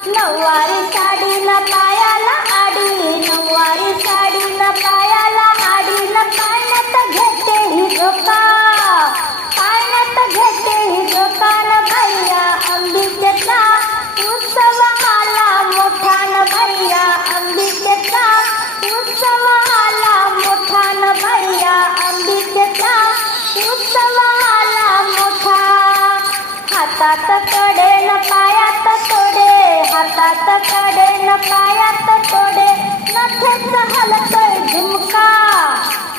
नऊवारी साडीला पायाला आडी, नऊवारी साडीला पायाला आडी, न पाण्यात घेते ही झोका, पाण्यात घेते ही झोका न भैया अंबिकेचा उत्सव आला मोठा न भैया अंबिकेचा उत्सव आला मोठा न भैया अंबिकेचा उत्सव आला मोठा. हातात कडे न पायात तोडे, हातात कडे न पायात तोडे, नथेच हलतोय झुमका,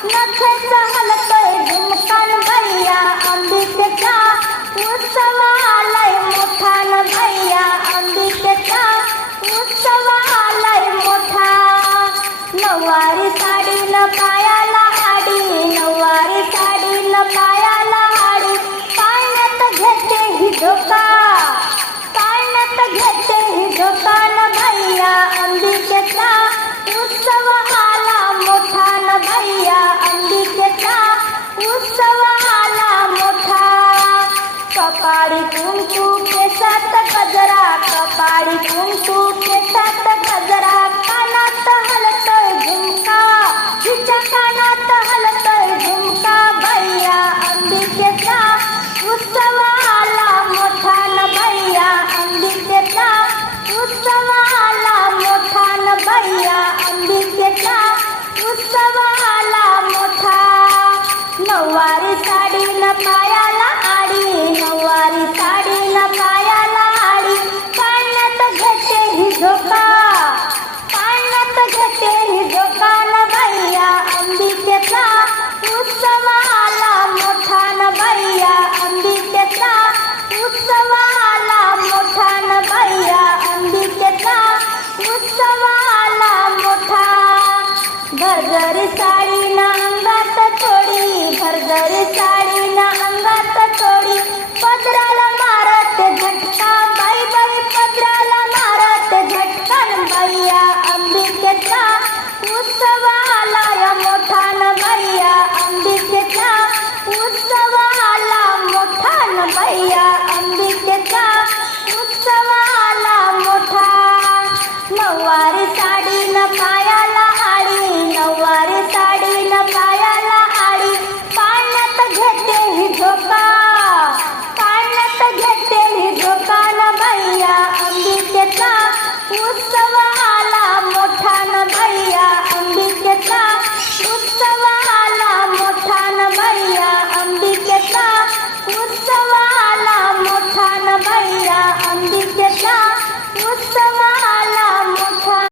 नथेच हलतोय झुमका न भैया अंबिकेचा उत्सव आलाय मोठा न भैया अंबिकेचा उत्सव आलाय मोठा. नऊवारी साडी न पायाला आडी, नऊवारी साडी न पायाला आडी, पाण्यात घेते ही झोका, पाण्यात घेते ही झोका न भैया अंबिकेचा उत्सव आला मोठा न भैया अंबिकेचा उत्सव आला मोठा. कपाळी कुंकू केसात गजरा, कपाळी कुंकू केसात गजरा, कानात हलतोय झुमका, हिच्या कानात हलतोय झुमका, भैया अंबिकेचा उत्सव आला मोठा न भैया अंबिकेचा उत्सव आला मोठा न भैया अंबिकेचा उत्सव